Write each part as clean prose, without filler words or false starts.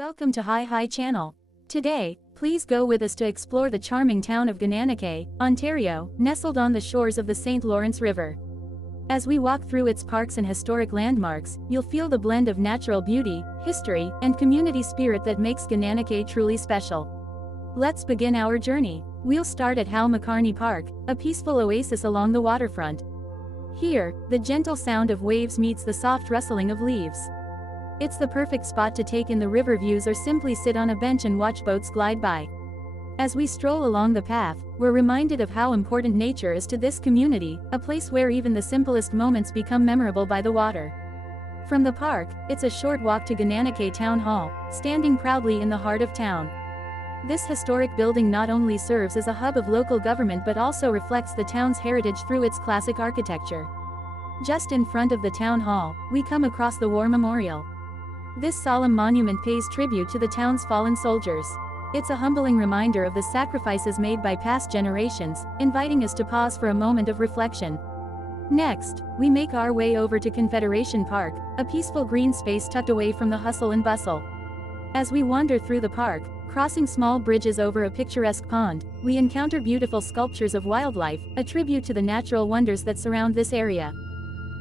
Welcome to Hi Channel. Today, please go with us to explore the charming town of Gananoque, Ontario, nestled on the shores of the St. Lawrence River. As we walk through its parks and historic landmarks, you'll feel the blend of natural beauty, history, and community spirit that makes Gananoque truly special. Let's begin our journey. We'll start at Hal McCarney Park, a peaceful oasis along the waterfront. Here, the gentle sound of waves meets the soft rustling of leaves. It's the perfect spot to take in the river views or simply sit on a bench and watch boats glide by. As we stroll along the path, we're reminded of how important nature is to this community, a place where even the simplest moments become memorable by the water. From the park, it's a short walk to Gananoque Town Hall, standing proudly in the heart of town. This historic building not only serves as a hub of local government but also reflects the town's heritage through its classic architecture. Just in front of the town hall, we come across the War Memorial. This solemn monument pays tribute to the town's fallen soldiers. It's a humbling reminder of the sacrifices made by past generations, inviting us to pause for a moment of reflection. Next, we make our way over to Confederation Park, a peaceful green space tucked away from the hustle and bustle. As we wander through the park, crossing small bridges over a picturesque pond, we encounter beautiful sculptures of wildlife, a tribute to the natural wonders that surround this area.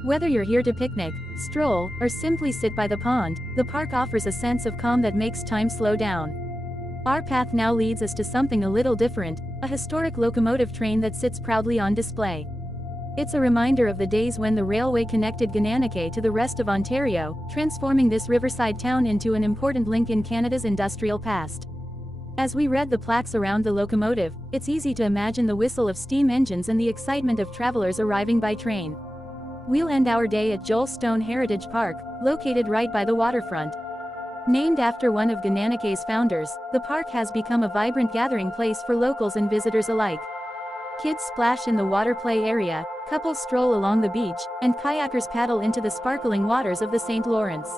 Whether you're here to picnic, stroll, or simply sit by the pond, the park offers a sense of calm that makes time slow down. Our path now leads us to something a little different, a historic locomotive train that sits proudly on display. It's a reminder of the days when the railway connected Gananoque to the rest of Ontario, transforming this riverside town into an important link in Canada's industrial past. As we read the plaques around the locomotive, it's easy to imagine the whistle of steam engines and the excitement of travelers arriving by train. We'll end our day at Joel Stone Heritage Park, located right by the waterfront. Named after one of Gananoque's founders, the park has become a vibrant gathering place for locals and visitors alike. Kids splash in the water play area, couples stroll along the beach, and kayakers paddle into the sparkling waters of the St. Lawrence.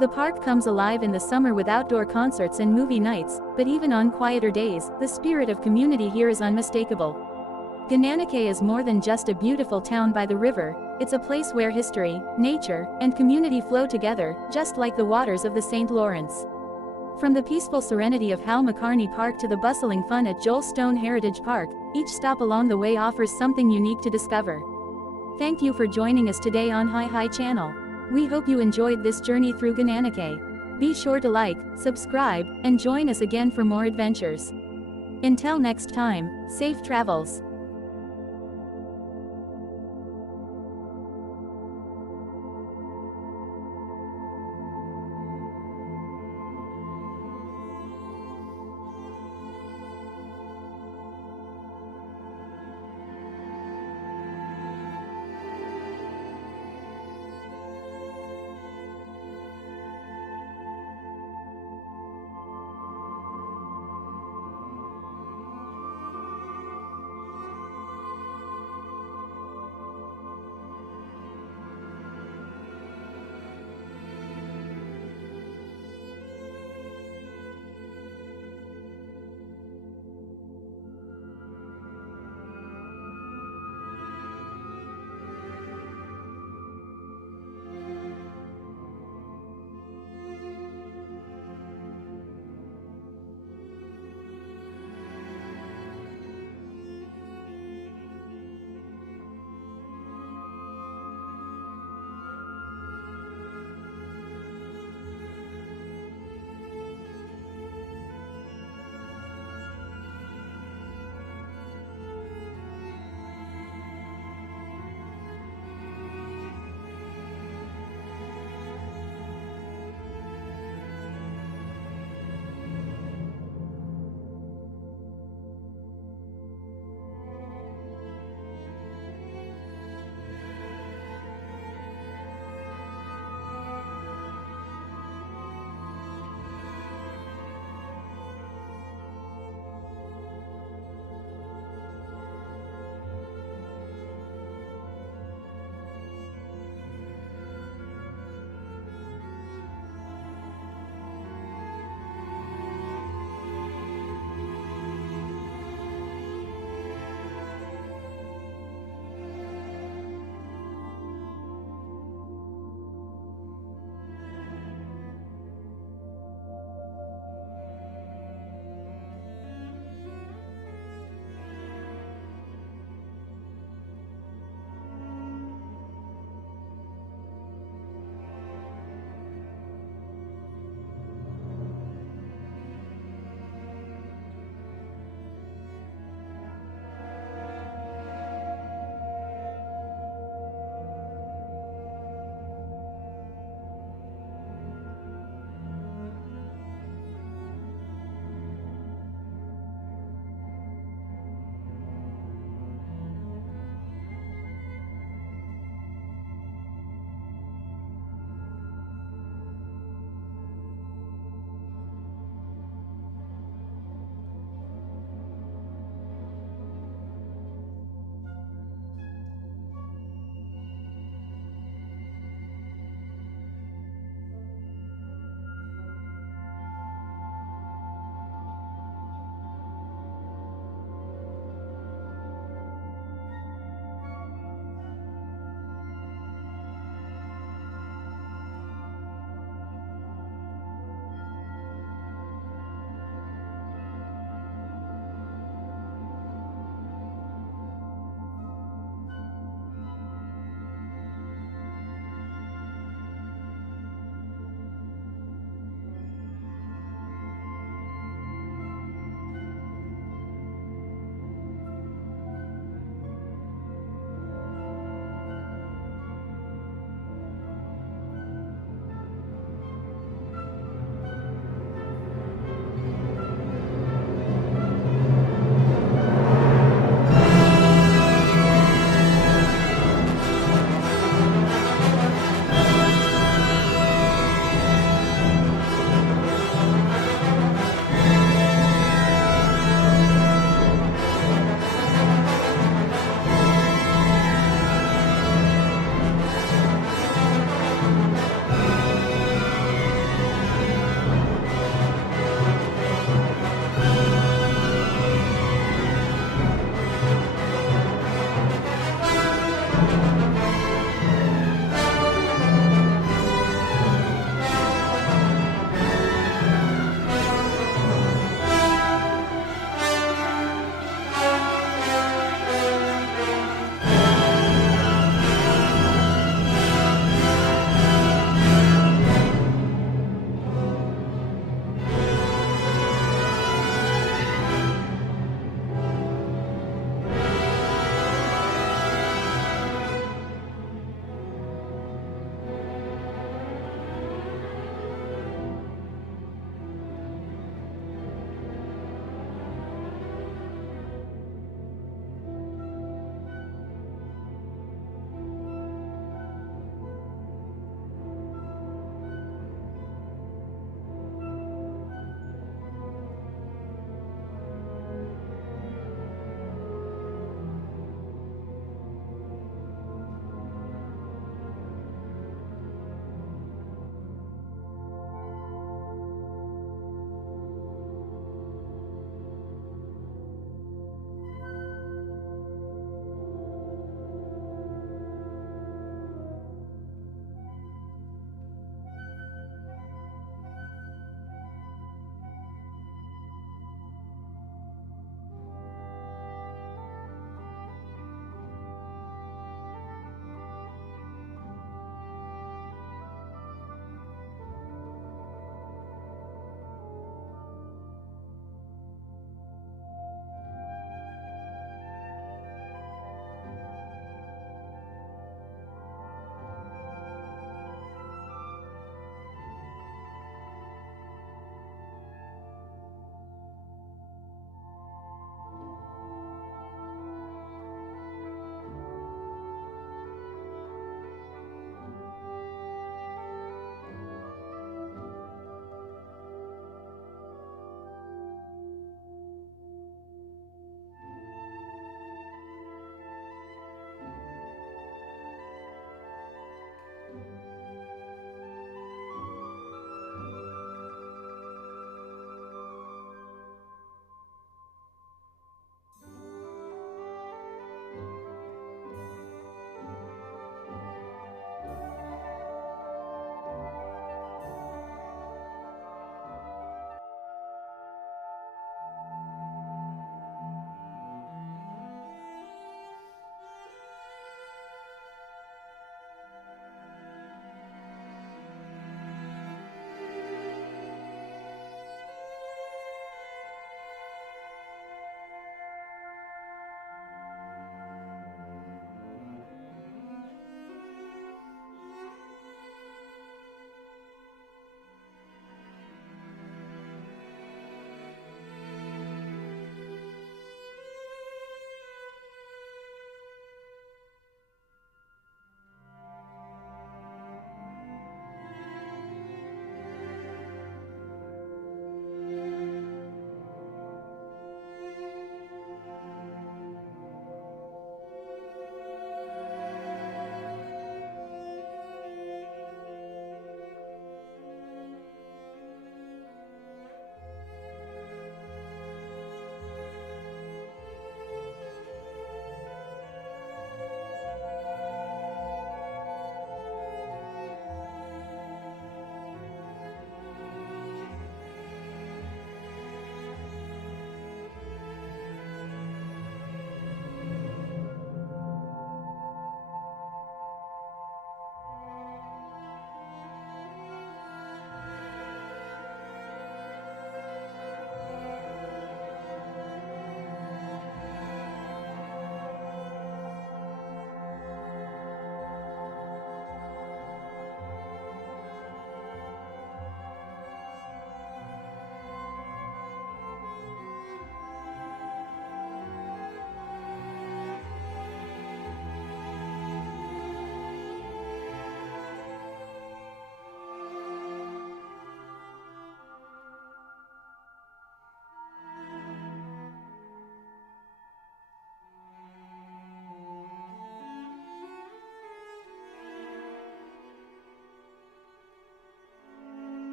The park comes alive in the summer with outdoor concerts and movie nights, but even on quieter days, the spirit of community here is unmistakable. Gananoque is more than just a beautiful town by the river, it's a place where history, nature, and community flow together, just like the waters of the St. Lawrence. From the peaceful serenity of Hal McCarney Park to the bustling fun at Joel Stone Heritage Park, each stop along the way offers something unique to discover. Thank you for joining us today on Hi Channel. We hope you enjoyed this journey through Gananoque. Be sure to like, subscribe, and join us again for more adventures. Until next time, safe travels.